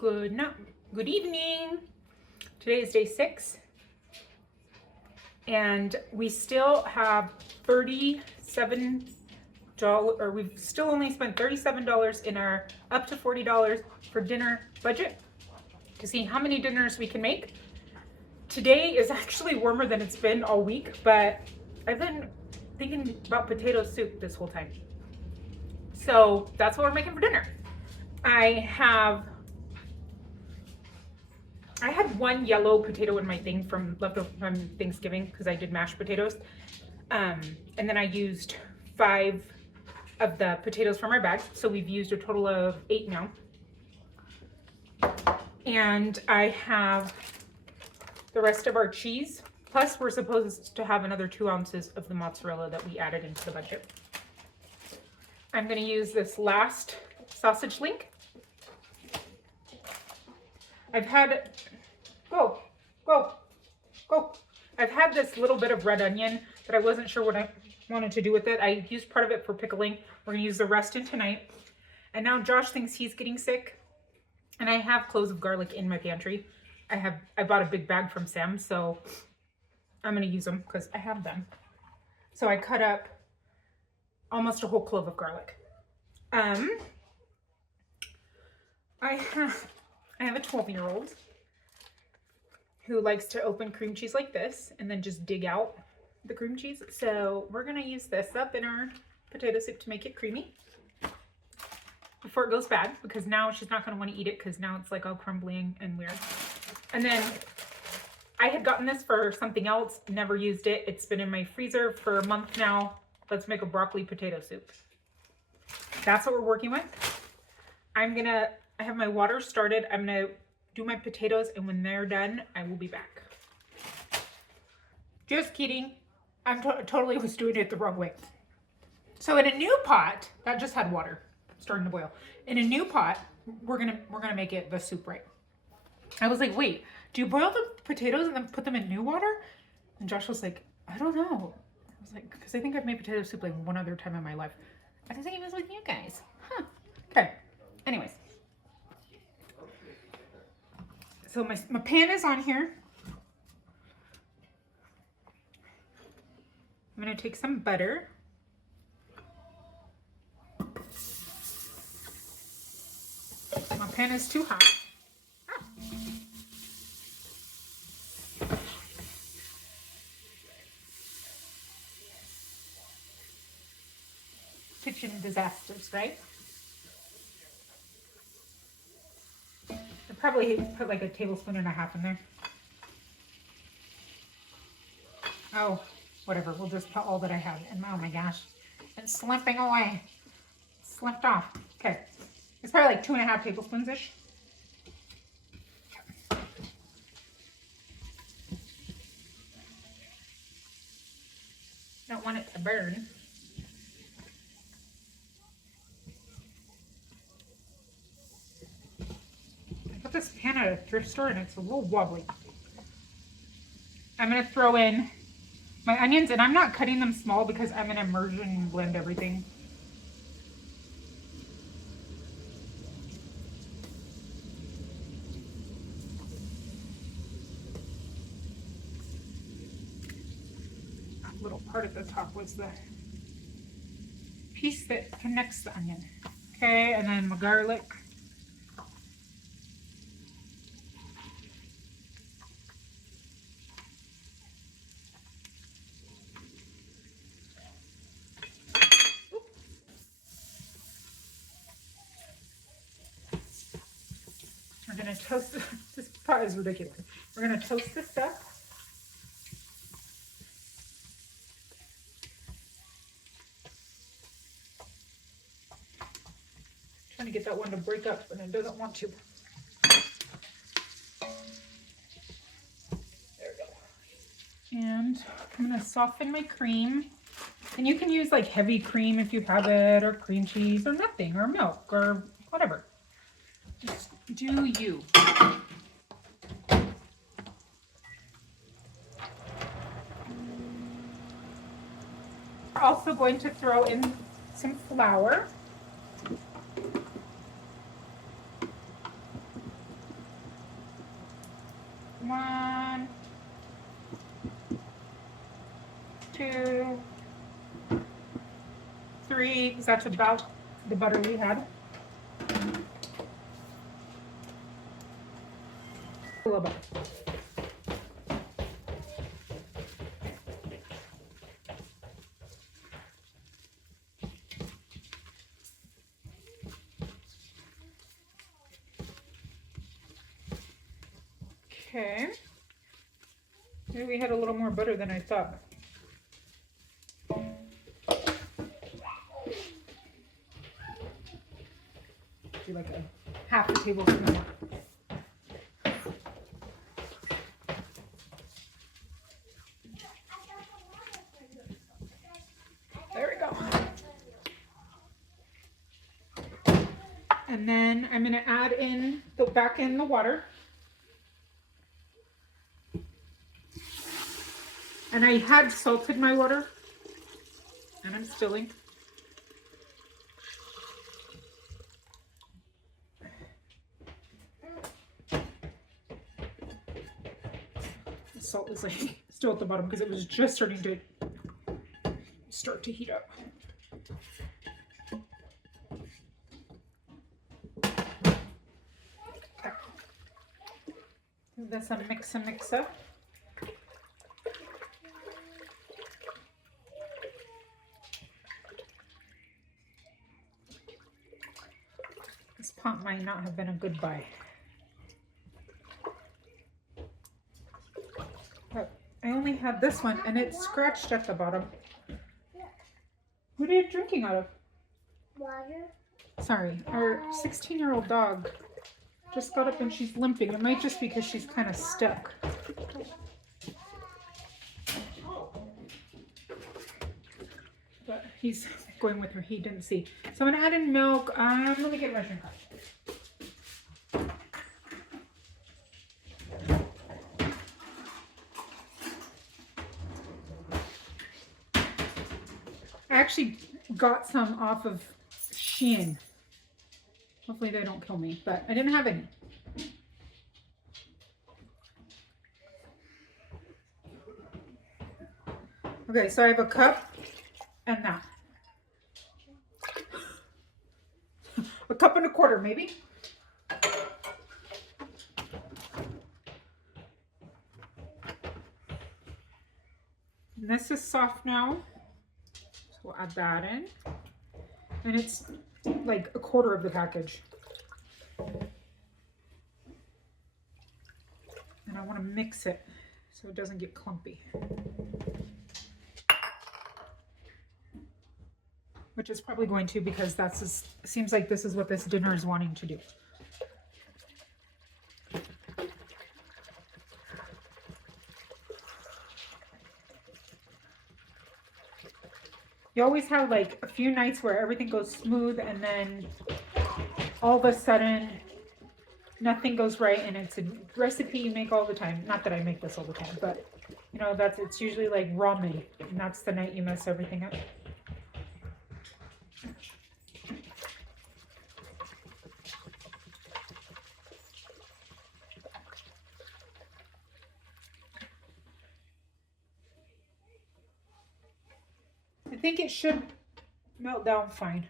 Good evening. Today is day 6, and we still have $37, or we've still only spent $37 in our up to $40 for dinner budget to see how many dinners we can make. Today is actually warmer than it's been all week, but I've been thinking about potato soup this whole time. So that's what we're making for dinner. I had one yellow potato in my thing from leftover from Thanksgiving because I did mashed potatoes. And then I used 5 of the potatoes from our bag. So we've used a total of 8 now. And I have the rest of our cheese. Plus we're supposed to have another 2 ounces of the mozzarella that we added into the budget. I'm going to use this last sausage link. I've had I've had this little bit of red onion that I wasn't sure what I wanted to do with it. I used part of it for pickling. We're gonna use the rest in tonight. And now Josh thinks he's getting sick. And I have cloves of garlic in my pantry. I bought a big bag from Sam, so I'm gonna use them because I have them. So I cut up almost a whole clove of garlic. I have a 12-year-old who likes to open cream cheese like this and then just dig out the cream cheese. So we're gonna use this up in our potato soup to make it creamy before it goes bad, because now she's not gonna wanna eat it because now it's like all crumbling and weird. And then I had gotten this for something else, never used it. It's been in my freezer for a month now. Let's make a broccoli potato soup. That's what we're working with. I have my water started. I'm gonna do my potatoes, and when they're done, I will be back. Just kidding. I'm totally was doing it the wrong way. So in a new pot, that just had water starting to boil. In a new pot, we're gonna make it the soup right. I was like, wait, do you boil the potatoes and then put them in new water? And Josh was like, I don't know. I was like, because I think I've made potato soup like one other time in my life. I don't think it was with you guys. Huh. Okay. Anyways. So my pan is on here. I'm going to take some butter. My pan is too hot. Kitchen disasters, right? I probably put like a tablespoon and a half in there. Oh, whatever. We'll just put all that I have. And oh my gosh, it's slipping away. It slipped off. Okay. It's probably like 2.5 tablespoons-ish. Don't want it to burn. I got this pan at a thrift store and it's a little wobbly. I'm going to throw in my onions, and I'm not cutting them small because I'm going to immersion and blend everything. That little part at the top was the piece that connects the onion. Okay, and then my garlic. We're going to toast this pot is ridiculous. We're going to toast this up. Trying to get that one to break up, and it doesn't want to. There we go. And I'm going to soften my cream. And you can use like heavy cream if you have it, or cream cheese, or nothing, or milk, or whatever. Just do you. We're also going to throw in some flour. 1, 2, 3, because that's about the butter we had. A little bit. Okay. Maybe we had a little more butter than I thought. Do like a half a tablespoon more. There we go. And then I'm going to add in back in the water. And I had salted my water, and I'm stilling. The salt is like still at the bottom because it was just starting to heat up. Okay. Give this a mix up. This pot might not have been a good buy. But I only had this one and it's scratched at the bottom. What are you drinking out of? Water. Sorry, our 16-year-old dog just got up and she's limping. It might just be because she's kind of stuck. But he's going with her. He didn't see. So I'm going to add in milk. Let me get a measuring cup. I actually got some off of Shein. Hopefully they don't kill me, but I didn't have any. Okay, so I have a cup and that. A cup and a quarter, maybe. And this is soft now. So we'll add that in. And it's like a quarter of the package. And I want to mix it so it doesn't get clumpy. Which is probably going to, because seems like this is what this dinner is wanting to do. You always have like a few nights where everything goes smooth and then all of a sudden nothing goes right, and it's a recipe you make all the time. Not that I make this all the time, but you know, it's usually like ramen, and that's the night you mess everything up. I think it should melt down fine.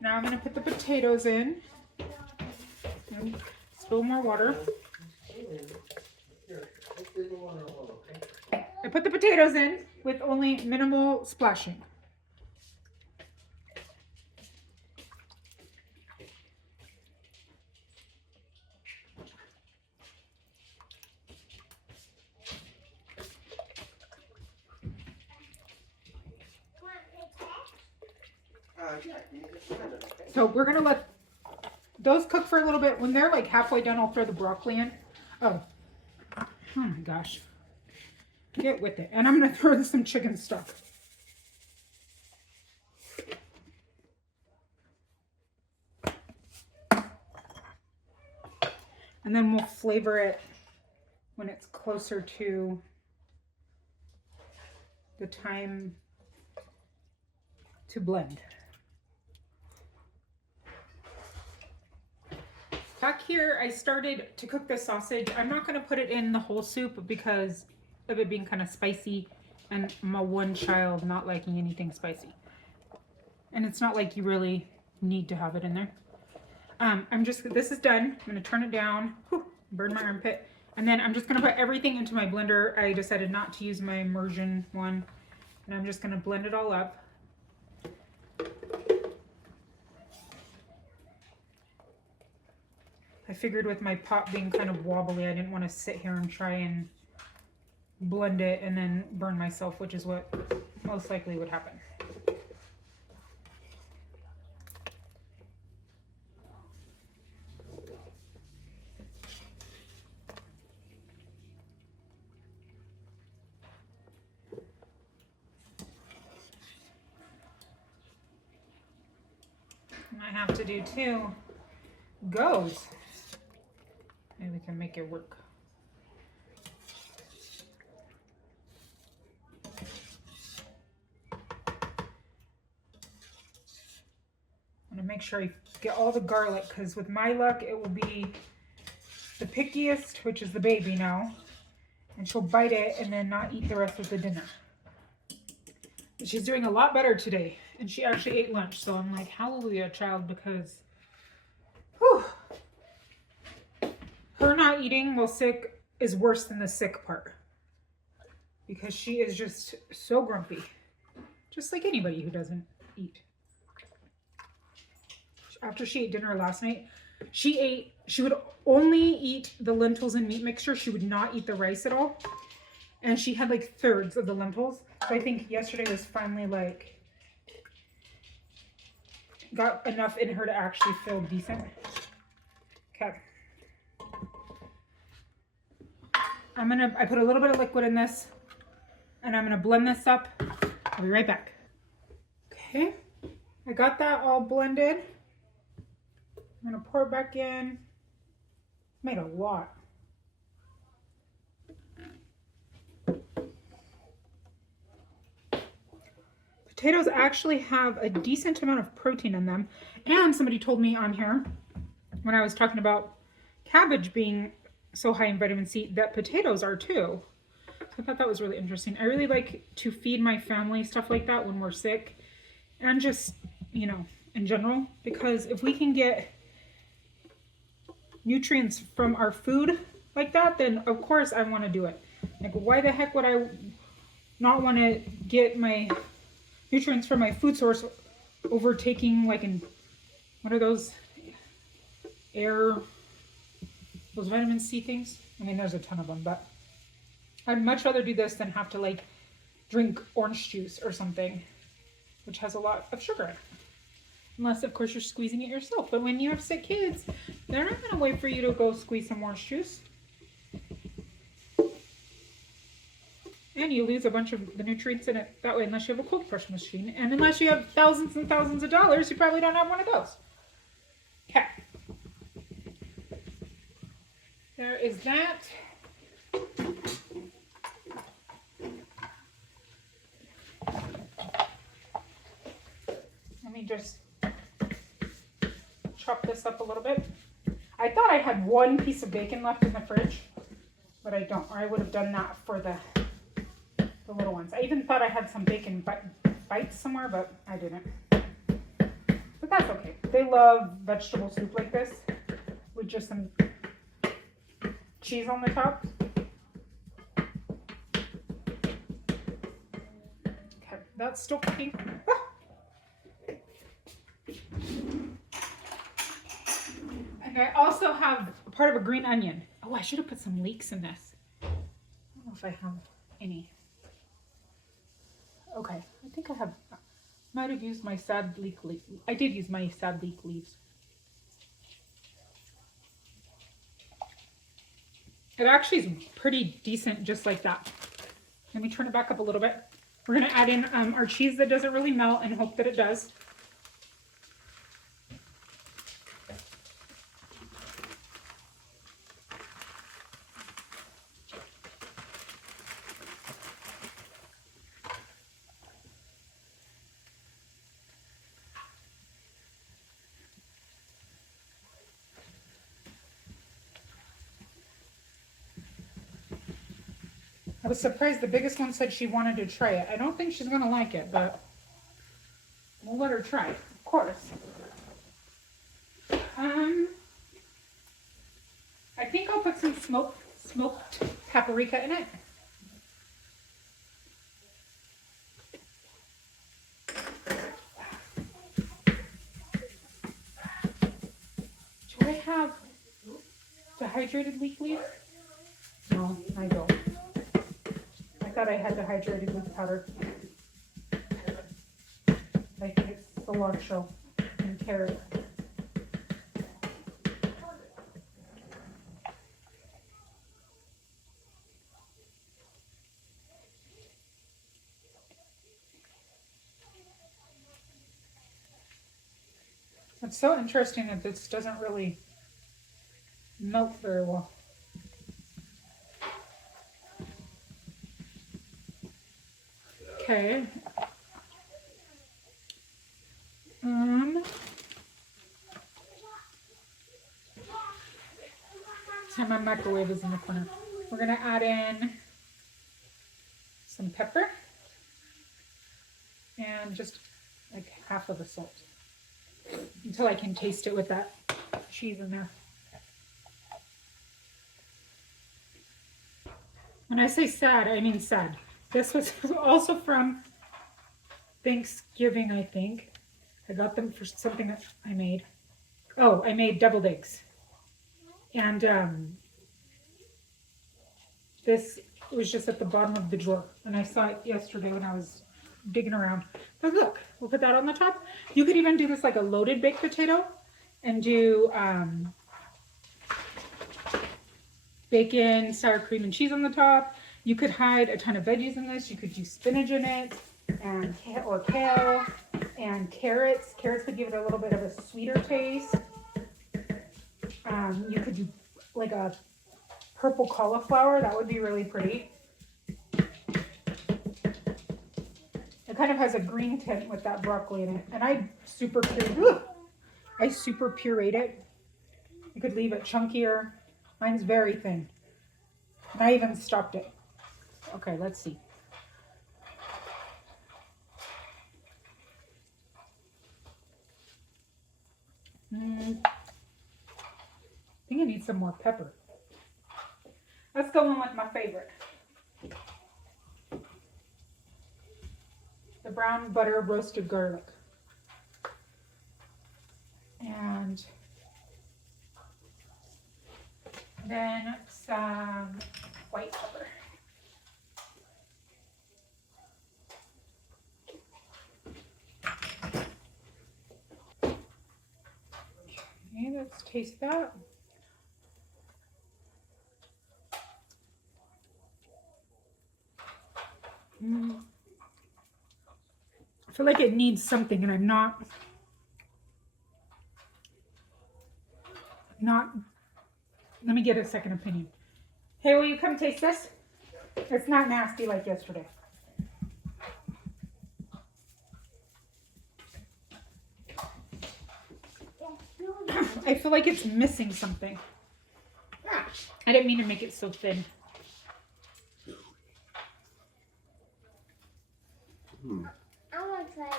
Now I'm going to put the potatoes in and spill more water. I put the potatoes in with only minimal splashing. So we're going to let those cook for a little bit. When they're like halfway done, I'll throw the broccoli in. Oh my gosh. Get with it. And I'm going to throw in some chicken stock. And then we'll flavor it when it's closer to the time to blend. Back here, I started to cook the sausage. I'm not going to put it in the whole soup because of it being kind of spicy and my one child not liking anything spicy. And it's not like you really need to have it in there. This is done. I'm going to turn it down. Whew, burn my armpit. And then I'm just going to put everything into my blender. I decided not to use my immersion one. And I'm just going to blend it all up. I figured with my pot being kind of wobbly, I didn't want to sit here and try and blend it and then burn myself, which is what most likely would happen. And I have to do 2 goes. Maybe we can make it work. I'm gonna make sure I get all the garlic, because with my luck it will be the pickiest, which is the baby now, and she'll bite it and then not eat the rest of the dinner. But she's doing a lot better today, and she actually ate lunch, so I'm like, hallelujah, child, because whew, her not eating while sick is worse than the sick part, because she is just so grumpy, just like anybody who doesn't eat. After she ate dinner last night, she would only eat the lentils and meat mixture. She would not eat the rice at all. And she had like thirds of the lentils. So I think yesterday was finally like, got enough in her to actually feel decent. Okay. I put a little bit of liquid in this, and I'm gonna blend this up. I'll be right back. Okay, I got that all blended. I'm gonna pour it back in. Made a lot. Potatoes actually have a decent amount of protein in them. And somebody told me on here, when I was talking about cabbage being so high in vitamin C, that potatoes are too. So I thought that was really interesting. I really like to feed my family stuff like that when we're sick, and just, you know, in general, because if we can get nutrients from our food like that, then of course I want to do it. Like, why the heck would I not want to get my nutrients from my food source over taking, like, in, what are those, those vitamin C things? I mean, there's a ton of them, but I'd much rather do this than have to, like, drink orange juice or something, which has a lot of sugar in it. Unless, of course, you're squeezing it yourself. But when you have sick kids, they're not going to wait for you to go squeeze some orange juice. And you lose a bunch of the nutrients in it that way, unless you have a cold press machine. And unless you have thousands and thousands of dollars, you probably don't have one of those. Okay. There is that. Let me just chop this up a little bit. I thought I had 1 piece of bacon left in the fridge, but I don't, or I would have done that for the little ones. I even thought I had some bacon bites somewhere, but I didn't. But that's okay. They love vegetable soup like this with just some cheese on the top. Okay, that's still cooking. And I also have part of a green onion. Oh, I should have put some leeks in this. I don't know if I have any. Okay, I think I have, might have used my sad leek leaf. I did use my sad leek leaves. It actually is pretty decent just like that. Let me turn it back up a little bit. We're gonna add in our cheese that doesn't really melt and hope that it does. I was surprised the biggest one said she wanted to try it. I don't think she's gonna like it, but we'll let her try it, of course. I think I'll put some smoked paprika in it. Do I have dehydrated leaf leaf? No, I don't. I thought I had dehydrated leaf powder. I think it's cilantro and carrot. It's so interesting that this doesn't really melt very well. Okay. So my microwave is in the corner. We're gonna add in some pepper and just like half of the salt until I can taste it with that cheese in there. When I say sad, I mean sad. This was also from Thanksgiving, I think. I got them for something that I made. Oh, I made deviled eggs. And this was just at the bottom of the drawer. And I saw it yesterday when I was digging around. But look, we'll put that on the top. You could even do this like a loaded baked potato and do bacon, sour cream, and cheese on the top. You could hide a ton of veggies in this. You could do spinach in it, and or kale, and carrots. Carrots would give it a little bit of a sweeter taste. You could do like a purple cauliflower. That would be really pretty. It kind of has a green tint with that broccoli in it. And I super pureed it. You could leave it chunkier. Mine's very thin. And I even stopped it. Okay, let's see. I think I need some more pepper. Let's go in with my favorite. The brown butter roasted garlic. And then some white pepper. Okay, let's taste that. I feel like it needs something, and I'm not. Let me get a second opinion. Hey, will you come taste this? It's not nasty like yesterday. I feel like it's missing something. I didn't mean to make it so thin. I want to try.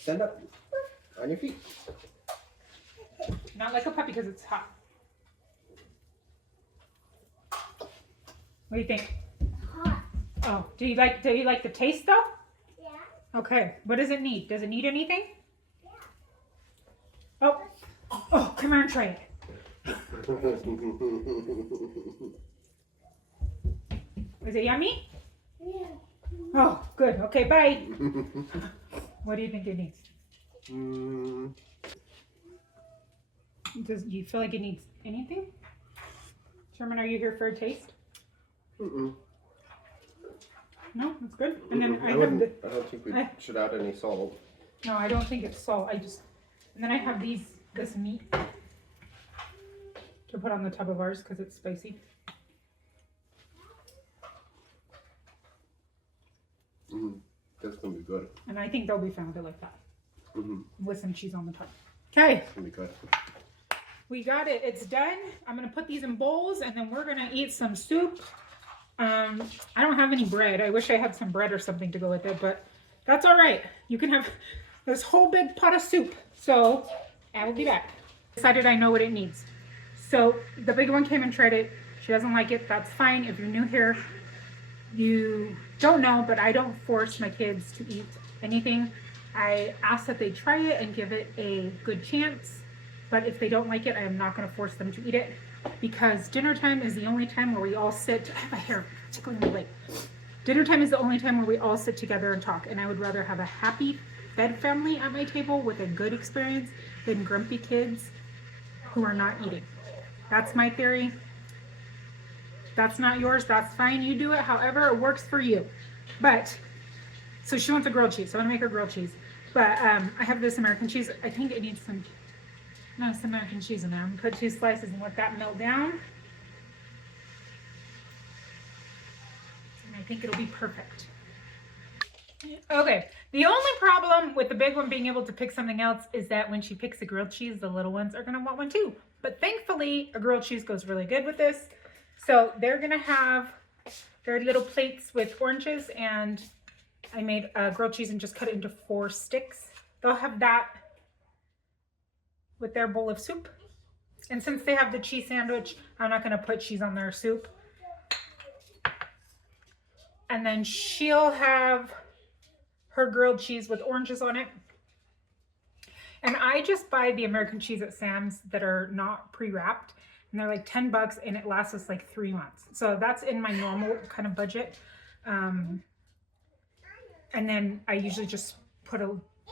Stand up on your feet. Not like a puppy because it's hot. What do you think? Hot. Oh, do you like the taste though? Yeah. Okay. What does it need? Does it need anything? Yeah. Oh, come here and try it. Is it yummy? Yeah. Oh, good. Okay, bye. What do you think it needs? Do you feel like it needs anything? Sherman, are you here for a taste? No, that's good. And then I don't think we should add any salt. No, I don't think it's salt. And then I have this meat to put on the top of ours because it's spicy. That's gonna be good. And I think they'll be found like that. With some cheese on the top. Okay. It's gonna be good. We got it. It's done. I'm going to put these in bowls and then we're going to eat some soup I don't have any bread. I wish I had some bread or something to go with it, but that's all right. You can have this whole big pot of soup. So I will be back. Decided I know what it needs. So the big one came and tried it. She doesn't like it. That's fine. If you're new here, you don't know, but I don't force my kids to eat anything. I ask that they try it and give it a good chance. But if they don't like it, I am not going to force them to eat it, because dinner time is the only time where we all sit. I have a hair tickling my leg. Dinner time is the only time where we all sit together and talk. And I would rather have a happy, fed family at my table with a good experience than grumpy kids who are not eating. That's my theory. That's not yours. That's fine. You do it however it works for you. But, so she wants a grilled cheese. So I'm going to make her grilled cheese. But I have this American cheese. I think it needs some American cheese in there. I'm going to put 2 slices and let that melt down. And I think it'll be perfect. Okay, the only problem with the big one being able to pick something else is that when she picks a grilled cheese, the little ones are going to want one too. But thankfully, a grilled cheese goes really good with this. So they're going to have their little plates with oranges, and I made a grilled cheese and just cut it into 4 sticks. They'll have that with their bowl of soup. And since they have the cheese sandwich, I'm not going to put cheese on their soup. And then she'll have her grilled cheese with oranges on it. And I just buy the American cheese at Sam's that are not pre-wrapped. And they're like $10 and it lasts us like 3 months. So that's in my normal kind of budget. And then I usually just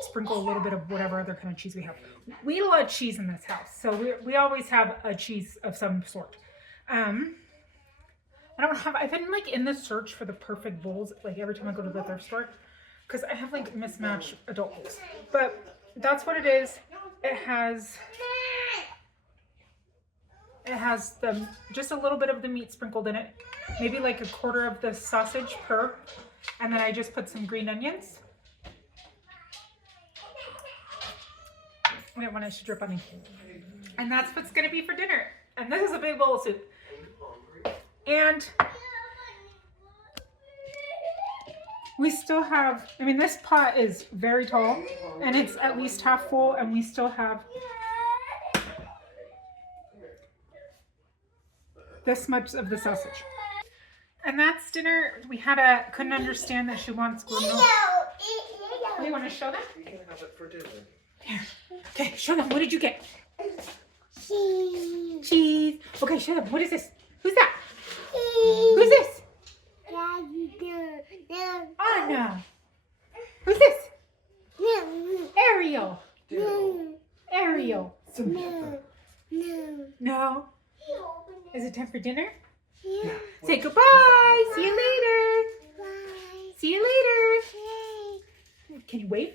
sprinkle a little bit of whatever other kind of cheese we have. We love cheese in this house. So we always have a cheese of some sort. I've been like in the search for the perfect bowls, like every time I go to the thrift store, because I have like mismatched adult bowls. But that's what it is. It has just a little bit of the meat sprinkled in it, maybe like a quarter of the sausage per, and then I just put some green onions. I didn't want it to drip on me. And that's what's gonna be for dinner. And this is a big bowl of soup. And we still have, I mean, this pot is very tall and it's at least half full, and we still have this much of the sausage. And that's dinner. We couldn't understand that she wants granola. Oh, you want to show them? You can have it for dinner. Here. Okay, show them. What did you get? Cheese. Cheese. Okay, show them. What is this? Who's that? Who's this? Anna. Who's this? Ariel. Ariel. No. Is it time for dinner? Yeah. Say goodbye. See you later. Bye. See you later. Can you wave?